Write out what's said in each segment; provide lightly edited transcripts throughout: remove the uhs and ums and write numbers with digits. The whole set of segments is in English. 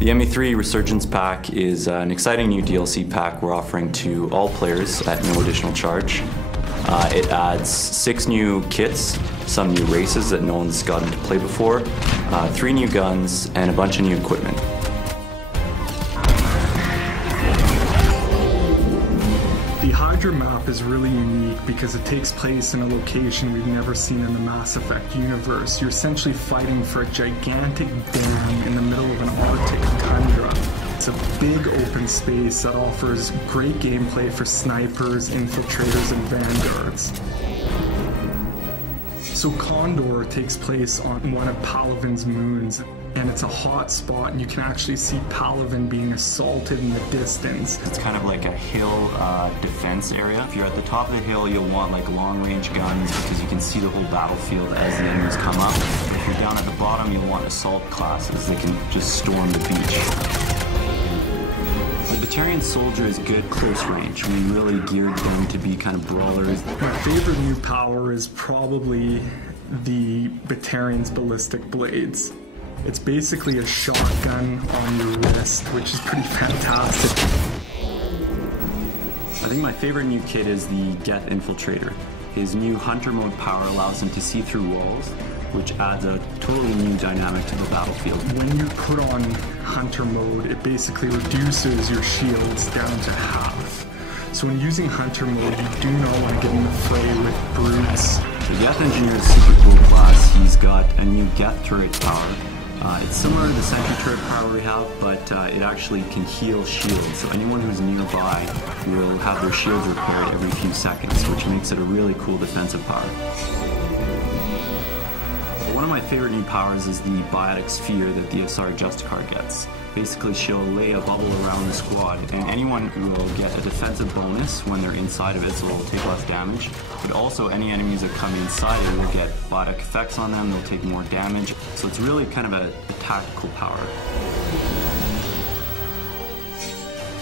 The ME3 Resurgence pack is an exciting new DLC pack we're offering to all players at no additional charge. It adds 6 new kits, some new races that no one's gotten to play before, 3 new guns, and a bunch of new equipment. The Hydra map is really unique because it takes place in a location we've never seen in the Mass Effect universe. You're essentially fighting for a gigantic dam in the middle of an Arctic tundra. It's a big open space that offers great gameplay for snipers, infiltrators, and vanguards. So Condor takes place on one of Palaven's moons, and it's a hot spot, and you can actually see Palaven being assaulted in the distance. It's kind of like a hill defense area. If you're at the top of the hill, you'll want like long-range guns because you can see the whole battlefield as the enemies come up. If you're down at the bottom, you'll want assault classes that can just storm the beach. The Batarian soldier is good close range. We really geared them to be kind of brawlers. My favorite new power is probably the Batarian's ballistic blades. It's basically a shotgun on your wrist, which is pretty fantastic. I think my favorite new kit is the Geth Infiltrator. His new hunter mode power allows him to see through walls, which adds a totally new dynamic to the battlefield. When you put on hunter mode, it basically reduces your shields down to half. So when using hunter mode, you do not want to get in the fray with brutes. The Geth Engineer is super cool class. He's got a new Geth turret power. It's similar to the sentry turret power we have, but it actually can heal shields. So anyone who's nearby will have their shields repaired every few seconds, which makes it a really cool defensive power. One of my favorite new powers is the biotic sphere that the SR Justicar gets. Basically, she'll lay a bubble around the squad, and anyone will get a defensive bonus when they're inside of it, so they'll take less damage. But also, any enemies that come inside it will get biotic effects on them, they'll take more damage. So it's really kind of a tactical power.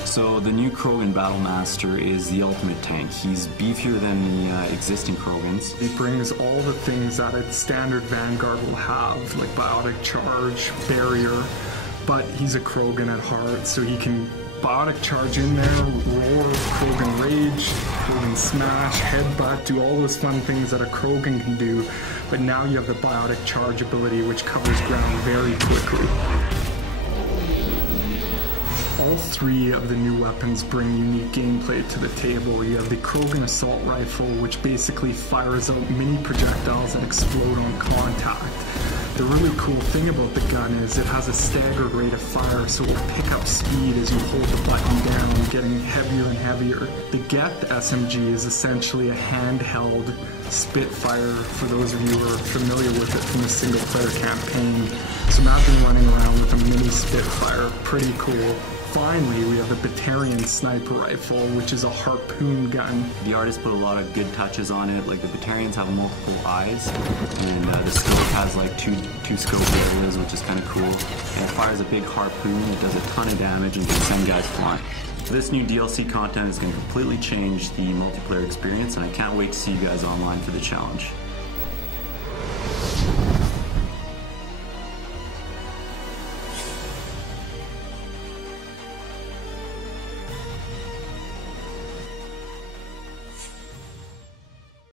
So the new Krogan Battlemaster is the ultimate tank. He's beefier than the existing Krogans. He brings all the things that its standard Vanguard will have, like biotic charge, barrier, but he's a Krogan at heart, so he can biotic charge in there, roar, Krogan rage, Krogan smash, headbutt, do all those fun things that a Krogan can do, but now you have the biotic charge ability, which covers ground very quickly. All 3 of the new weapons bring unique gameplay to the table. You have the Krogan Assault Rifle, which basically fires out mini projectiles that explode on contact. The really cool thing about the gun is it has a staggered rate of fire, so it will pick up speed as you hold the button down, getting heavier and heavier. The Geth SMG is essentially a handheld Spitfire, for those of you who are familiar with it from the single-player campaign. So imagine running around with a mini Spitfire, pretty cool. Finally, we have the Batarian Sniper Rifle, which is a harpoon gun. The artist put a lot of good touches on it, like the Batarians have multiple eyes, and the scope has like two scope areas, which is kind of cool. And it fires a big harpoon, it does a ton of damage, and can send guys flying. This new DLC content is going to completely change the multiplayer experience, and I can't wait to see you guys online for the challenge.